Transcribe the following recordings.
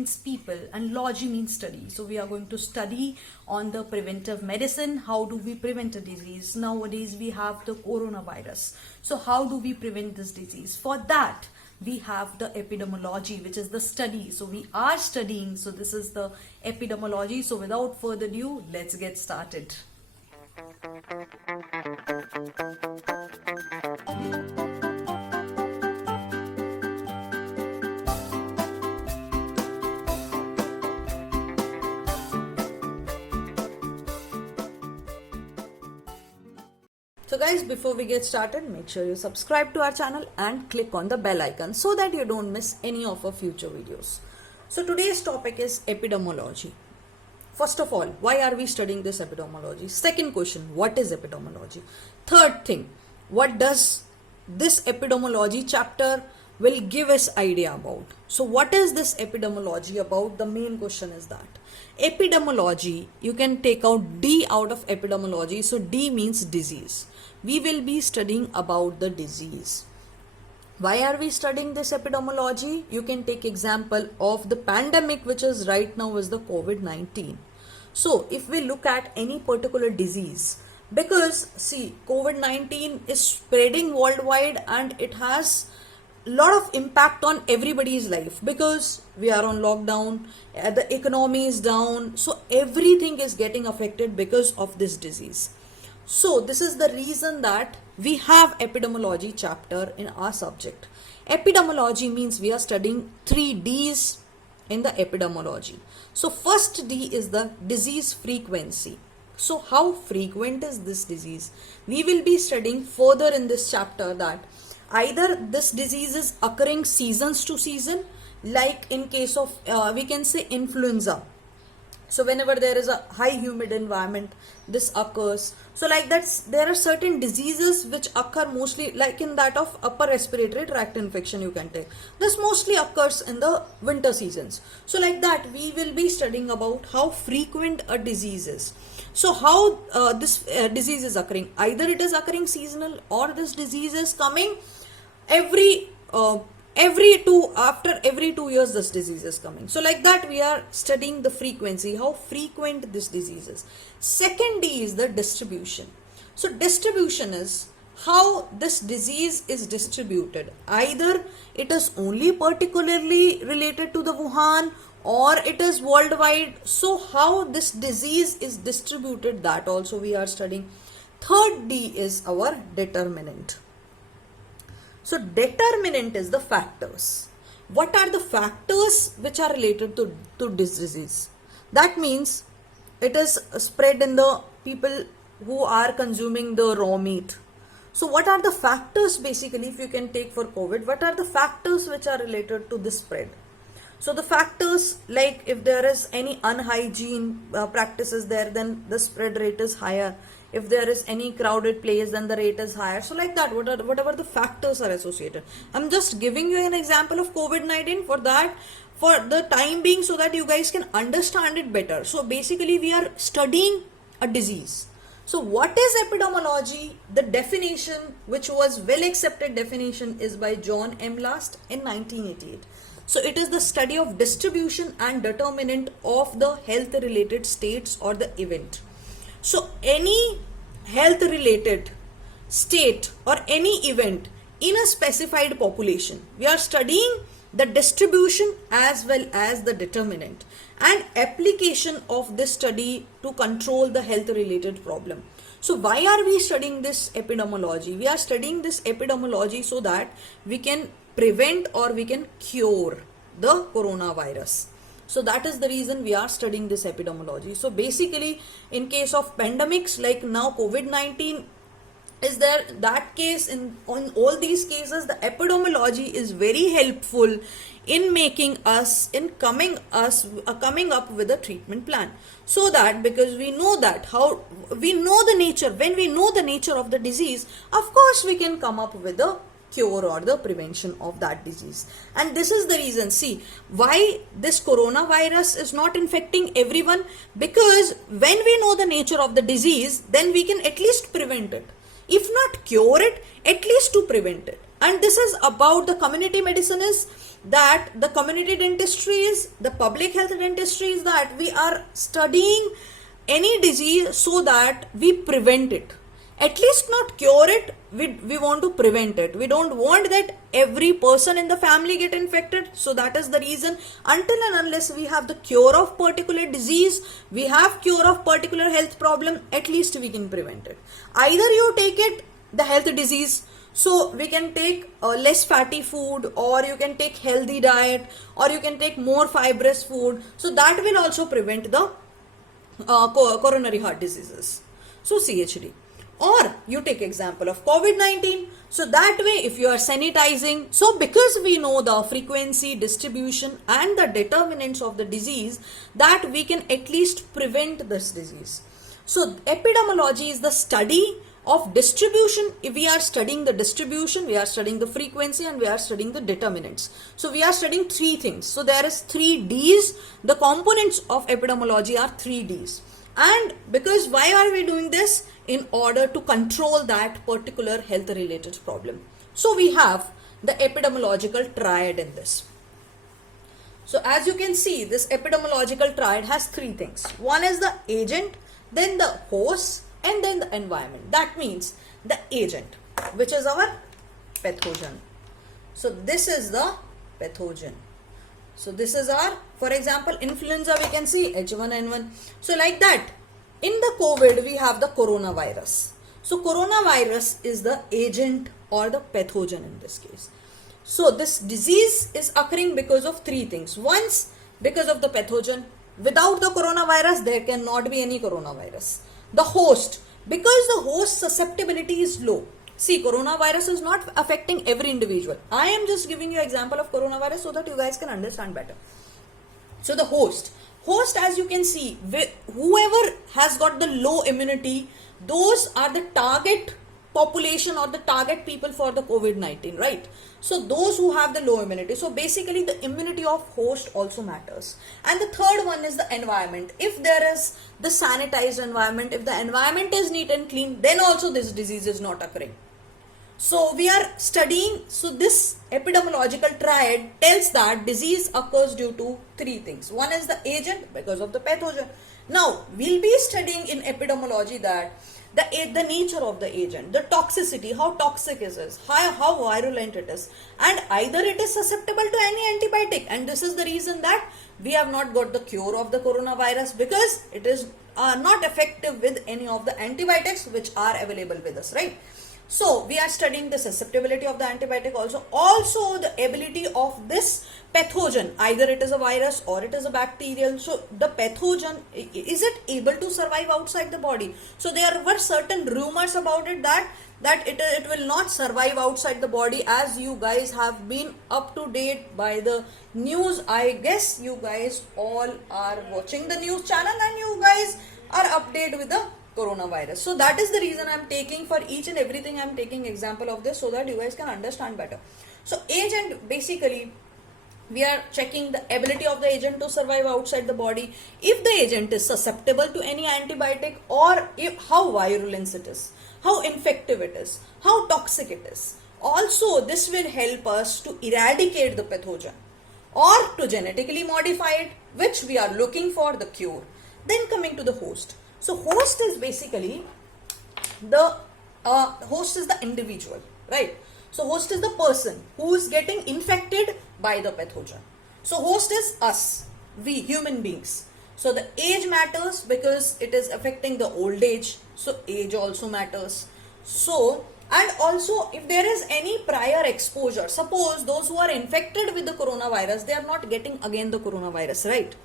means people and logy means study. So we are going to study on the preventive medicine. How do we prevent a disease? Nowadays we have the coronavirus. So how do we prevent this disease? For that we have the epidemiology, which is the study. So we are studying. So this is the epidemiology. So without further ado, let's get started. So guys, before we get started, make sure you subscribe to our channel and click on the bell icon so that you don't miss any of our future videos. So today's topic is epidemiology. First of all, why are we studying this epidemiology? Second question, what is epidemiology? Third thing, what does this epidemiology chapter will give us idea about? So what is this epidemiology about? The main question is that. Epidemiology, you can take out D out of epidemiology. So D means disease. We will be studying about the disease. Why are we studying this epidemiology? You can take example of the pandemic, which is right now is the COVID-19. So if we look at any particular disease, because see, COVID-19 is spreading worldwide and it has a lot of impact on everybody's life because we are on lockdown, the economy is down, so everything is getting affected because of this disease. So this is the reason that we have epidemiology chapter in our subject. Epidemiology means we are studying 3 D's in the epidemiology. So first D is the disease frequency. So how frequent is this disease? We will be studying further in this chapter that either this disease is occurring seasons to season, like in case of we can say influenza. So whenever there is a high humid environment, this occurs. So like that, there are certain diseases which occur mostly like in that of upper respiratory tract infection you can take. This mostly occurs in the winter seasons. So like that, we will be studying about how frequent a disease is. So how this disease is occurring. Either it is occurring seasonal or this disease is coming after every 2 years this disease is coming. So like that we are studying the frequency, how frequent this disease is. Second D is the distribution. So distribution is how this disease is distributed. Either it is only particularly related to the Wuhan or it is worldwide. So how this disease is distributed, that also we are studying. Third D is our determinant. So determinant is the factors. What are the factors which are related to this disease? That means it is spread in the people who are consuming the raw meat. So what are the factors basically, if you can take for COVID, what are the factors which are related to this spread? So the factors, like if there is any unhygiene practices there, then the spread rate is higher. If there is any crowded place, then the rate is higher. So like that, whatever the factors are associated. I'm just giving you an example of COVID-19 for that, for the time being, so that you guys can understand it better. So basically we are studying a disease. So what is epidemiology? The definition, which was well accepted definition, is by John M. Last in 1988. So it is the study of distribution and determinant of the health related states or the event. So any health related state or any event in a specified population, we are studying the distribution as well as the determinant and application of this study to control the health related problem. So why are we studying this epidemiology? We are studying this epidemiology so that we can prevent or we can cure the coronavirus. So that is the reason we are studying this epidemiology. So basically, in case of pandemics like now COVID-19 is there, that case on all these cases, the epidemiology is very helpful in making us, in coming up with a treatment plan. So that because we know that how we know the nature, when we know the nature of the disease, of course we can come up with a cure or the prevention of that disease. And this is the reason, see, why this coronavirus is not infecting everyone, because when we know the nature of the disease, then we can at least prevent it. If not cure it, at least to prevent it. And this is about the community medicine is that the community dentistry is the public health dentistry is that we are studying any disease so that we prevent it, at least not cure it. We want to prevent it. We don't want that every person in the family get infected. So that is the reason, until and unless we have the cure of particular disease, we have cure of particular health problem, at least we can prevent it. Either you take it the health disease, so we can take less fatty food, or you can take healthy diet, or you can take more fibrous food, so that will also prevent the coronary heart diseases, so CHD. Or you take example of COVID-19, so that way if you are sanitizing, so because we know the frequency, distribution and the determinants of the disease, that we can at least prevent this disease. So epidemiology is the study of distribution. If we are studying the distribution, we are studying the frequency, and we are studying the determinants. So we are studying three things. So there is 3Ds. The components of epidemiology are 3Ds. And because why are we doing this? In order to control that particular health related problem. So we have the epidemiological triad in this. So as you can see, this epidemiological triad has three things. One is the agent, then the host, and then the environment. That means the agent, which is our pathogen. So this is the pathogen. So this is our, for example, influenza, we can see H1N1. So like that, in the COVID, we have the coronavirus. So coronavirus is the agent or the pathogen in this case. So this disease is occurring because of three things. Once, because of the pathogen. Without the coronavirus, there cannot be any coronavirus. The host, because the host susceptibility is low. See, coronavirus is not affecting every individual. I am just giving you example of coronavirus so that you guys can understand better. So the host, as you can see, whoever has got the low immunity, those are the target population or the target people for the COVID-19, right? So those who have the low immunity. So basically the immunity of host also matters. And the third one is the environment. If there is the sanitized environment, if the environment is neat and clean, then also this disease is not occurring. So we are studying, so this epidemiological triad tells that disease occurs due to three things. One is the agent, because of the pathogen. Now we'll be studying in epidemiology that the nature of the agent, the toxicity, how toxic it is, how virulent it is, and either it is susceptible to any antibiotic, and this is the reason that we have not got the cure of the coronavirus, because it is not effective with any of the antibiotics which are available with us, right? So we are studying the susceptibility of the antibiotic, also the ability of this pathogen, either it is a virus or it is a bacterial. So the pathogen, is it able to survive outside the body? So there were certain rumors about it that it will not survive outside the body, as you guys have been up to date by the news. I guess you guys all are watching the news channel and you guys are updated with the coronavirus. So that is the reason I am taking for each and everything, I am taking example of this so that you guys can understand better. So agent, basically we are checking the ability of the agent to survive outside the body, if the agent is susceptible to any antibiotic, or how virulent it is, how infective it is, how toxic it is. Also this will help us to eradicate the pathogen or to genetically modify it, which we are looking for the cure. Then coming to the host. So host is basically the host is the individual, right? So host is the person who is getting infected by the pathogen. So host is us, we human beings. So the age matters because it is affecting the old age. So age also matters. So, and also if there is any prior exposure, suppose those who are infected with the coronavirus, they are not getting again the coronavirus, right?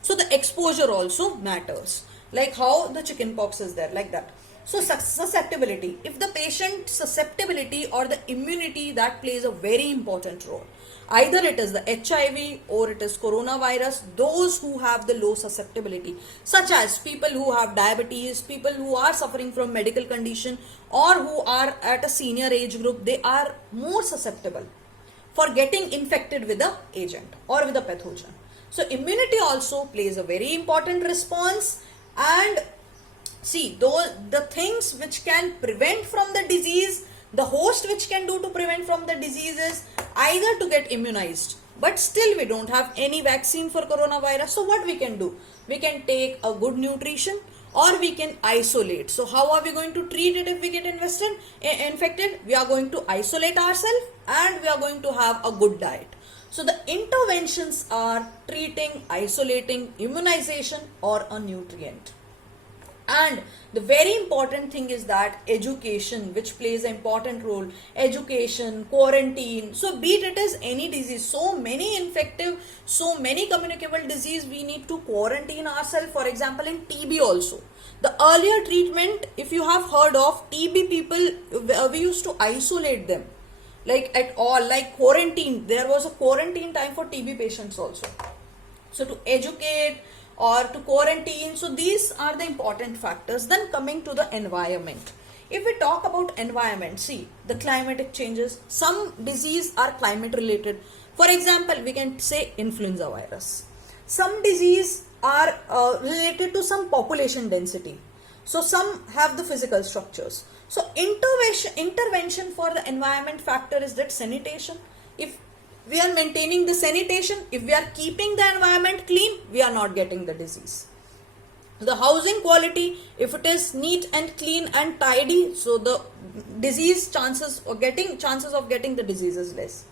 So the exposure also matters. Like how the chicken pox is there, like that. So susceptibility, if the patient susceptibility or the immunity, that plays a very important role. Either it is the HIV or it is coronavirus, those who have the low susceptibility, such as people who have diabetes, people who are suffering from medical condition, or who are at a senior age group, they are more susceptible for getting infected with the agent or with the pathogen. So immunity also plays a very important response. And see, those the things which can prevent from the disease, The host which can do to prevent from the disease is either to get immunized, but still we don't have any vaccine for coronavirus. So what we can do? We can take a good nutrition, or we can isolate. So how are we going to treat it if we get infected? We are going to isolate ourselves, and we are going to have a good diet. So the interventions are treating, isolating, immunization, or a nutrient. And the very important thing is that education, which plays an important role. Education, quarantine. So be it is any disease, so many infective, so many communicable disease, we need to quarantine ourselves. For example, in TB also. The earlier treatment, if you have heard of TB people, we used to isolate them. Like at all, like quarantine. There was a quarantine time for TB patients also. So to educate or to quarantine, so these are the important factors. Then coming to the environment. If we talk about environment, see the climatic changes. Some disease are climate related. For example, we can say influenza virus. Some disease are related to some population density. So some have the physical structures. So intervention for the environment factor is that sanitation. If we are maintaining the sanitation, if we are keeping the environment clean, we are not getting the disease. The housing quality, if it is neat and clean and tidy, so the chances of getting the disease is less.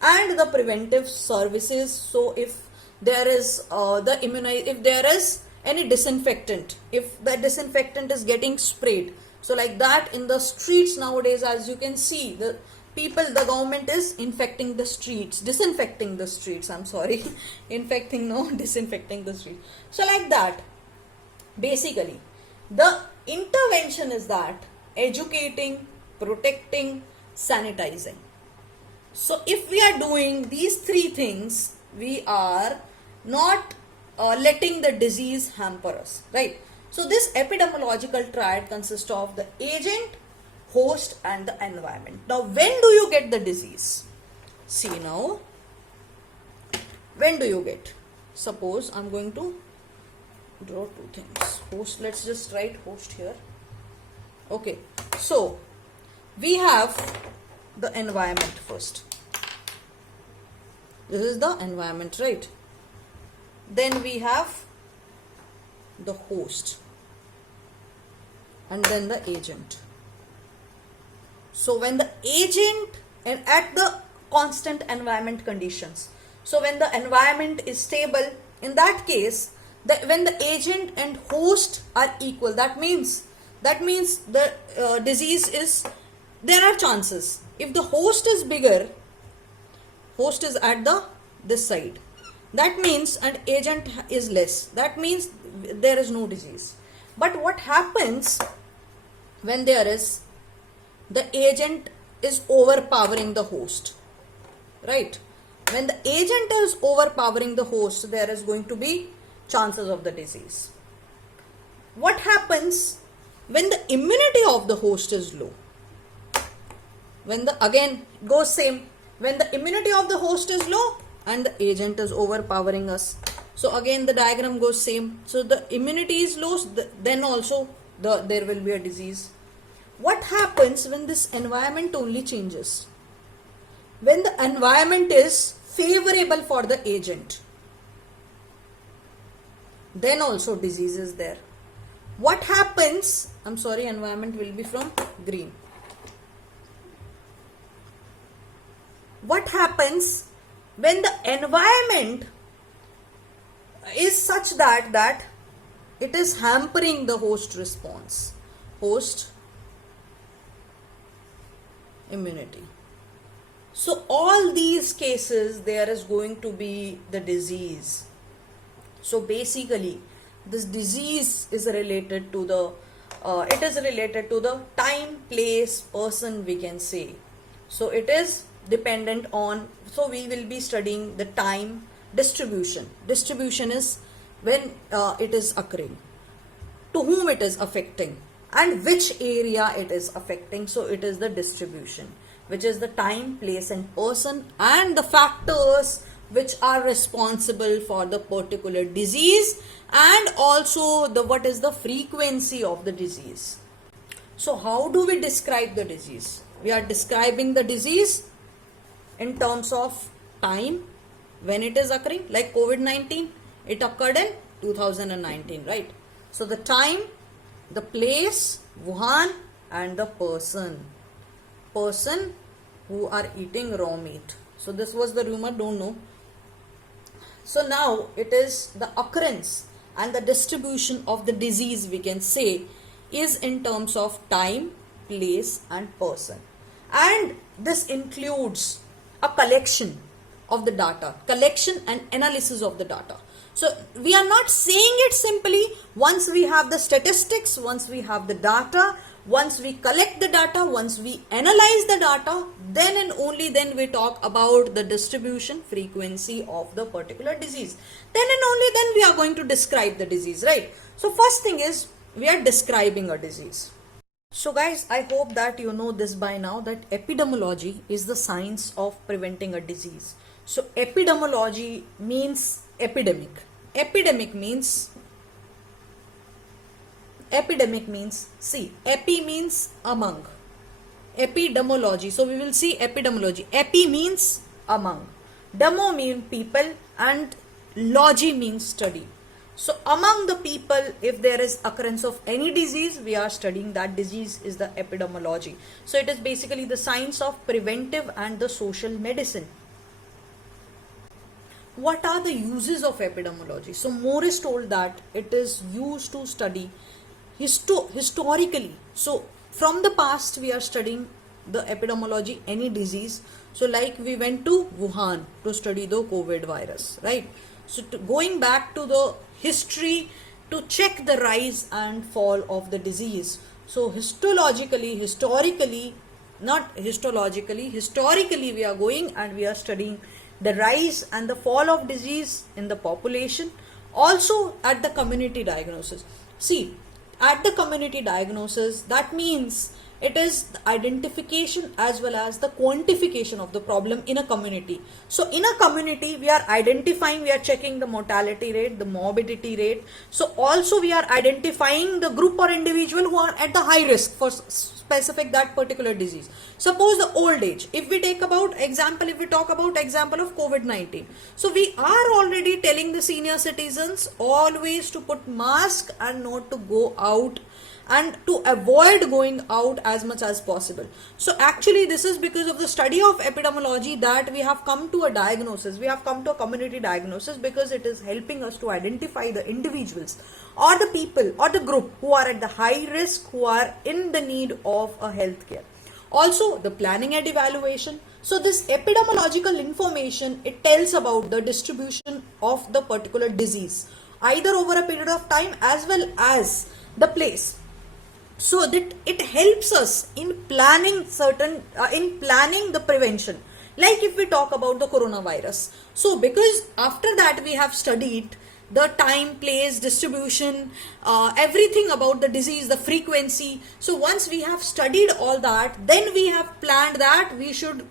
And the preventive services, so if there is if there is any disinfectant, if the disinfectant is getting sprayed, so like that in the streets nowadays, as you can see, the government is disinfecting the streets, disinfecting the streets. So like that, basically, the intervention is that educating, protecting, sanitizing. So if we are doing these three things, we are not letting the disease hamper us, right? So this epidemiological triad consists of the agent, host, and the environment. Now, when do you get the disease? See now, when do you get? Suppose I'm going to draw two things. Host, let's just write host here. Okay, so we have the environment first. This is the environment, right? Then we have the host, and then the agent. So when the agent, and at the constant environment conditions, so when the environment is stable, in that case, when the agent and host are equal, that means the disease is, there are chances. If the host is bigger, host is at this side, that means an agent is less, that means there is no disease. But what happens when the agent is overpowering the host, right? When the agent is overpowering the host, there is going to be chances of the disease. What happens when the immunity of the host is low? Again goes same, when the immunity of the host is low and the agent is overpowering us. So again the diagram goes same. So the immunity is low, then also there will be a disease. What happens when this environment only changes? When the environment is favorable for the agent, then also disease is there. What happens? Environment will be from green. What happens when the environment is such that it is hampering the host response, host immunity? So all these cases, there is going to be the disease. So basically this disease is related to the time, place, person, we can say. So it is dependent on, so we will be studying the time, distribution. Distribution is when it is occurring, to whom it is affecting, and which area it is affecting. So it is the distribution, which is the time, place, and person, and the factors which are responsible for the particular disease, and also what is the frequency of the disease. So how do we describe the disease? we are describing the disease in terms of time when it is occurring. Like COVID-19, it occurred in 2019, right? So the time, the place, Wuhan, and the person who are eating raw meat. So this was the rumor, don't know. So now it is the occurrence and the distribution of the disease, we can say, is in terms of time, place, and person. And this includes a collection of the data, collection and analysis of the data. So we are not saying it simply. Once we have the statistics, once we have the data, once we collect the data, once we analyze the data, then and only then we talk about the distribution frequency of the particular disease. Then and only then we are going to describe the disease, right? So first thing is we are describing a disease. So guys, I hope that you know this by now, that epidemiology is the science of preventing a disease. So epidemiology means epidemic. Epidemic means, see, epi means among. Epidemiology. So we will see epidemiology. Epi means among. Demo means people and logy means study. So among the people, if there is occurrence of any disease, we are studying that disease is the epidemiology. So it is basically the science of preventive and the social medicine. What are the uses of epidemiology? So Morris told that it is used to study historically. So from the past we are studying the epidemiology, any disease. So like we went to Wuhan to study the COVID virus, right? So going back to the history to check the rise and fall of the disease. So historically we are going and we are studying the rise and the fall of disease in the population. Also at the community diagnosis. See, at the community diagnosis, that means it is the identification as well as the quantification of the problem in a community. So in a community, we are identifying, we are checking the mortality rate, the morbidity rate. So also we are identifying the group or individual who are at the high risk for specific that particular disease. Suppose the old age, if we talk about example of COVID-19. So we are already telling the senior citizens always to put mask and not to go out and to avoid going out as much as possible. So actually this is because of the study of epidemiology that we have come to a diagnosis, we have come to a community diagnosis, because it is helping us to identify the individuals or the people or the group who are at the high risk, who are in the need of a health care. Also the planning and evaluation. So this epidemiological information, it tells about the distribution of the particular disease either over a period of time as well as the place. So that it helps us in planning the prevention. Like if we talk about the coronavirus. So because after that we have studied the time, place, distribution, everything about the disease, the frequency. So once we have studied all that, then we have planned that we should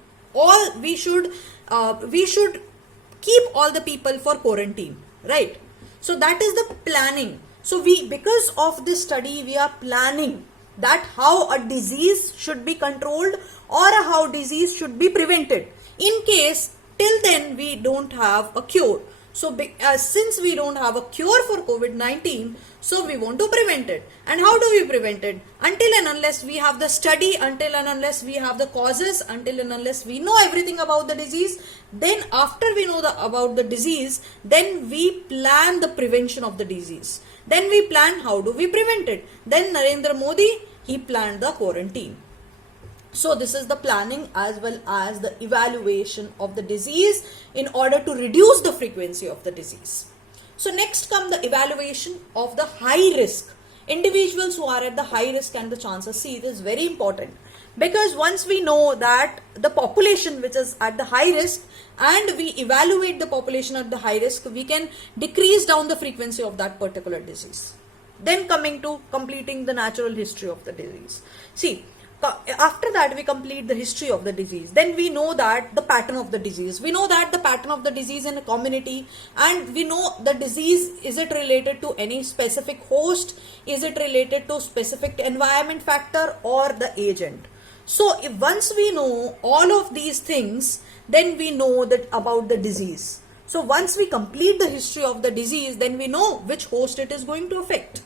keep all the people for quarantine, right? So that is the planning. So because of this study, we are planning that how a disease should be controlled or how disease should be prevented in case till then we don't have a cure. So since we don't have a cure for COVID-19, so we want to prevent it. And how do we prevent it? Until and unless we have the study, until and unless we have the causes, until and unless we know everything about the disease, then after we know about the disease, then we plan the prevention of the disease. Then we plan how do we prevent it. Then Narendra Modi, he planned the quarantine. So this is the planning as well as the evaluation of the disease in order to reduce the frequency of the disease. So next come the evaluation of the high risk. Individuals who are at the high risk and the chances. See, it is very important, because once we know that the population which is at the high risk and we evaluate the population at the high risk, we can decrease down the frequency of that particular disease. Then coming to completing the natural history of the disease. See, after that we complete the history of the disease, then we know that the pattern of the disease, we know that the pattern of the disease in a community, and we know the disease, is it related to any specific host, is it related to specific environment factor or the agent. So if once we know all of these things, then we know that about the disease. So once we complete the history of the disease, then we know which host it is going to affect,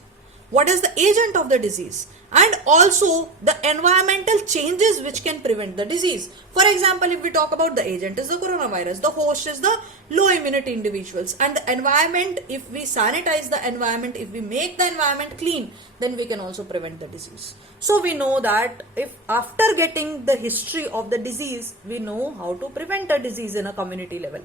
what is the agent of the disease, and also the environmental changes which can prevent the disease. For example, if we talk about the agent is the coronavirus, the host is the low immunity individuals, and the environment, if we sanitize the environment, if we make the environment clean, then we can also prevent the disease. So we know that if after getting the history of the disease, we know how to prevent a disease in a community level.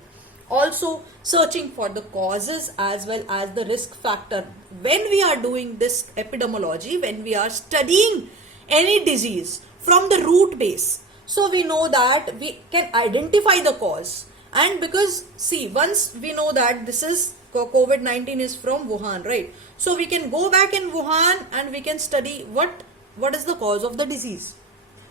Also searching for the causes as well as the risk factor. When we are doing this epidemiology, when we are studying any disease from the root base, so we know that we can identify the cause. And because see, once we know that this is COVID-19 is from Wuhan, right? So we can go back in Wuhan and we can study what is the cause of the disease.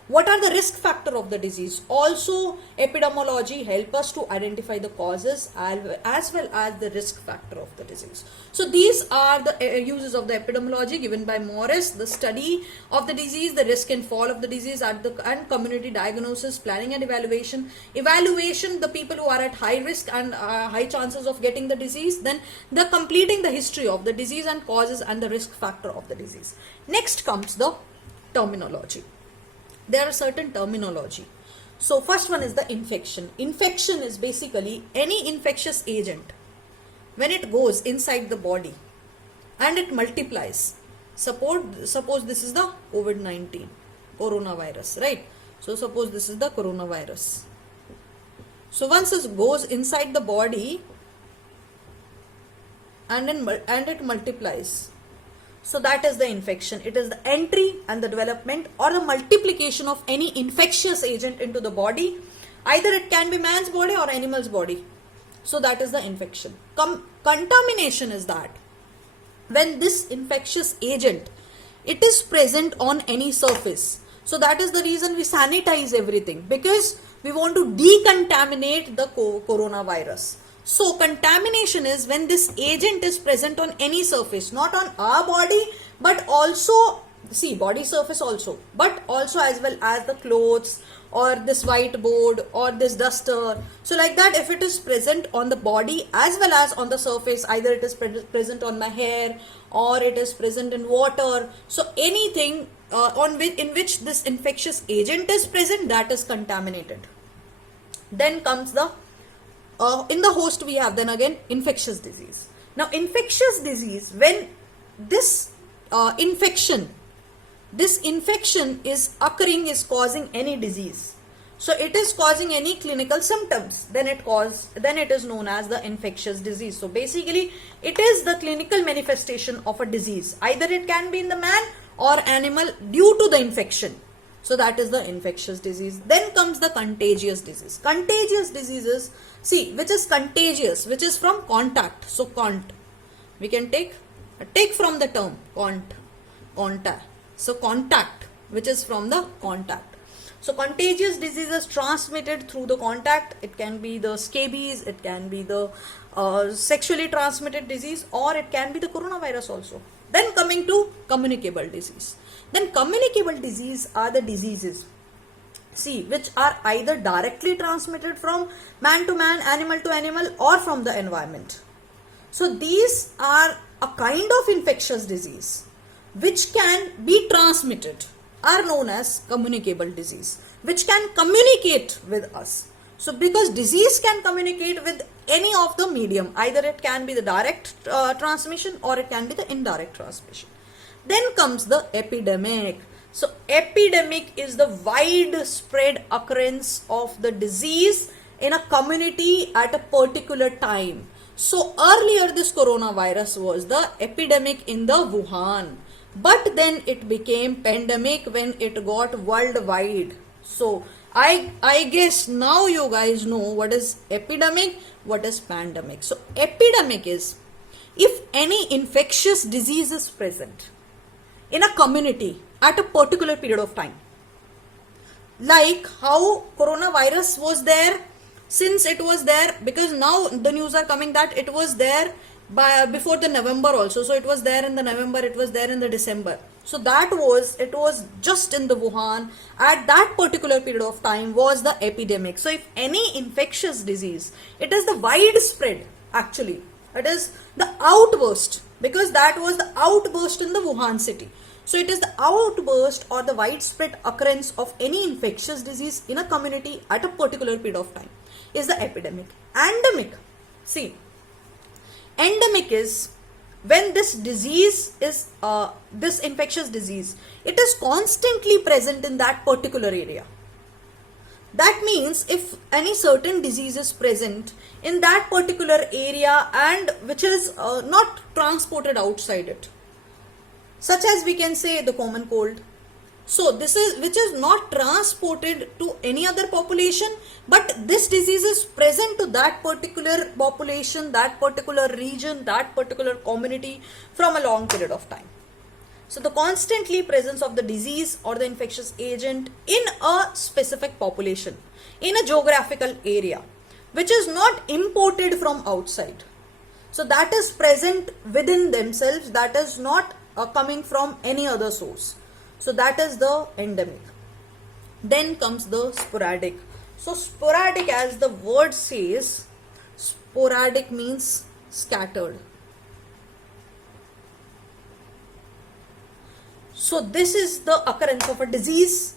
What are the risk factor of the disease? Also, epidemiology help us to identify the causes as well as the risk factor of the disease. So these are the uses of the epidemiology given by Morris: the study of the disease, the risk and fall of the disease, and community diagnosis, planning and evaluation. Evaluation, the people who are at high risk and high chances of getting the disease. Then the completing the history of the disease and causes and the risk factor of the disease. Next comes the terminology. There are certain terminology. So first one is the infection. Infection is basically any infectious agent when it goes inside the body and it multiplies. Suppose this is the COVID-19 coronavirus, right? So suppose this is the coronavirus. So once it goes inside the body and it multiplies, so that is the infection. It is the entry and the development or the multiplication of any infectious agent into the body. Either it can be man's body or animal's body. So that is the infection. Contamination is that when this infectious agent, it is present on any surface. So that is the reason we sanitize everything, because we want to decontaminate the coronavirus. So contamination is when this agent is present on any surface, not on our body, but also, see, body surface also, but also as well as the clothes or this whiteboard or this duster. So like that, if it is present on the body as well as on the surface, either it is present on my hair or it is present in water. So anything in which this infectious agent is present, that is contaminated. Then comes the in the host we have then again infectious disease. Now infectious disease, when this infection is occurring, is causing any disease. So it is causing any clinical symptoms, then it is known as the infectious disease. So basically it is the clinical manifestation of a disease. Either it can be in the man or animal due to the infection. So that is the infectious disease. Then comes the contagious disease. Contagious diseases, see, which is contagious, which is from contact. So cont, we can take from the term contact. So contact, which is from the contact. So contagious diseases transmitted through the contact. It can be the scabies, it can be the sexually transmitted disease, or it can be the coronavirus also. Then coming to communicable disease. Then communicable disease are the diseases, see, which are either directly transmitted from man to man, animal to animal, or from the environment. So these are a kind of infectious disease which can be transmitted, are known as communicable disease, which can communicate with us. So because disease can communicate with any of the medium, either it can be the direct transmission or it can be the indirect transmission. Then comes the epidemic. So epidemic is the widespread occurrence of the disease in a community at a particular time. So earlier this coronavirus was the epidemic in the Wuhan, but then it became pandemic when it got worldwide. So I guess now you guys know what is epidemic, what is pandemic. So epidemic is if any infectious disease is present in a community at a particular period of time. Like how coronavirus was there, since it was there, because now the news are coming that it was there before the November also. So it was there in the November, it was there in the December. So it was just in the Wuhan at that particular period of time was the epidemic. So if any infectious disease, it is the widespread actually. It is the outburst, because that was the outburst in the Wuhan city. So it is the outburst or the widespread occurrence of any infectious disease in a community at a particular period of time is the epidemic. Endemic. See, endemic is when this disease is, this infectious disease, it is constantly present in that particular area. That means if any certain disease is present in that particular area and which is not transported outside it, such as we can say the common cold. So this is which is not transported to any other population, but this disease is present to that particular population, that particular region, that particular community from a long period of time. So the constantly presence of the disease or the infectious agent in a specific population, in a geographical area, which is not imported from outside. So that is present within themselves, that is not coming from any other source. So that is the endemic. Then comes the sporadic. So sporadic, as the word says, sporadic means scattered. So this is the occurrence of a disease.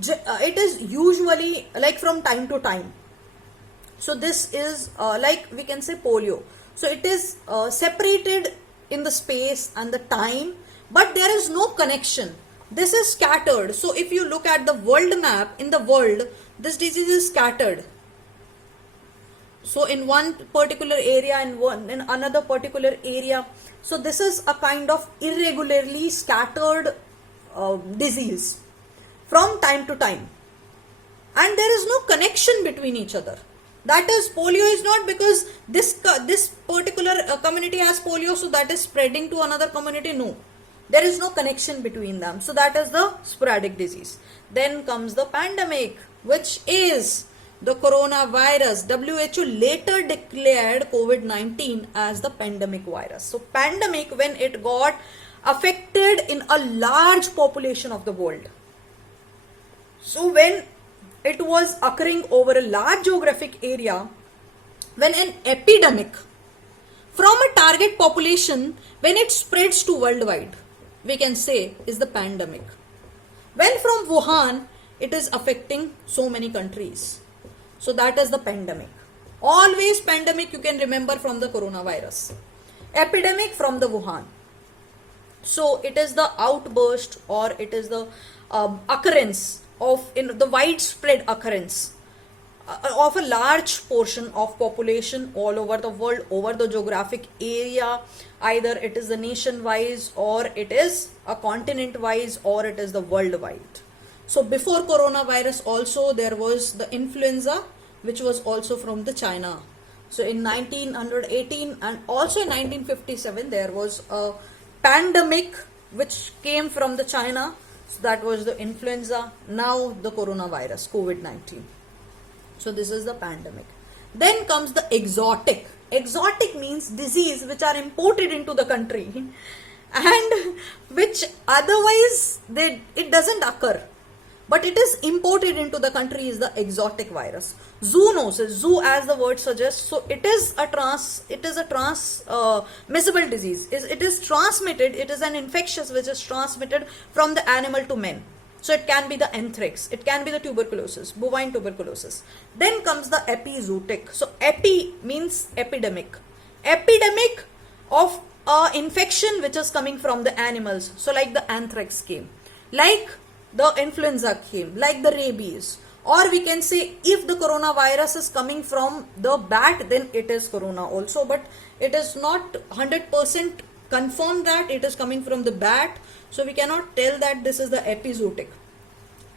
It is usually like from time to time. So this is like we can say polio. So it is separated in the space and the time, but there is no connection. This is scattered. So if you look at the world map, in the world, this disease is scattered. So in one particular area and in another particular area. So this is a kind of irregularly scattered disease from time to time. And there is no connection between each other. That is, polio is not because this particular community has polio, so that is spreading to another community. No. There is no connection between them. So that is the sporadic disease. Then comes the pandemic, which is the coronavirus. WHO later declared COVID-19 as the pandemic virus. So pandemic, when it got affected in a large population of the world. So when it was occurring over a large geographic area, when an epidemic from a target population, when it spreads to worldwide, we can say is the pandemic. When from Wuhan, it is affecting so many countries. So that is the pandemic. Always pandemic you can remember from the coronavirus. Epidemic from the Wuhan. So it is the outburst or it is the occurrence of in the widespread occurrence of a large portion of population all over the world, over the geographic area. Either it is the nation wise or it is a continent wise or it is the worldwide. So before coronavirus also there was the influenza, which was also from the China. So in 1918 and also in 1957 there was a pandemic which came from the China. So that was the influenza. Now the coronavirus, COVID-19. So this is the pandemic. Then comes the exotic. Exotic means disease which are imported into the country and which otherwise it doesn't occur, but it is imported into the country is the exotic virus. Zoonosis, zoo as the word suggests, so it is a transmissible disease. It is transmitted, it is an infectious which is transmitted from the animal to men. So it can be the anthrax, it can be the tuberculosis, bovine tuberculosis. Then comes the epizootic. So epi means epidemic. Epidemic of infection which is coming from the animals. So like the anthrax came, like the influenza came, like the rabies. Or we can say if the coronavirus is coming from the bat, then it is corona also. But it is not 100% confirmed that it is coming from the bat. So we cannot tell that this is the epizootic,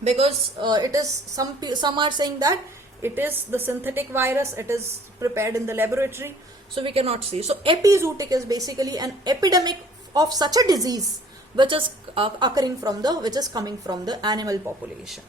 because it is some are saying that it is the synthetic virus, it is prepared in the laboratory. So we cannot see. So epizootic is basically an epidemic of such a disease which is occurring from which is coming from the animal population.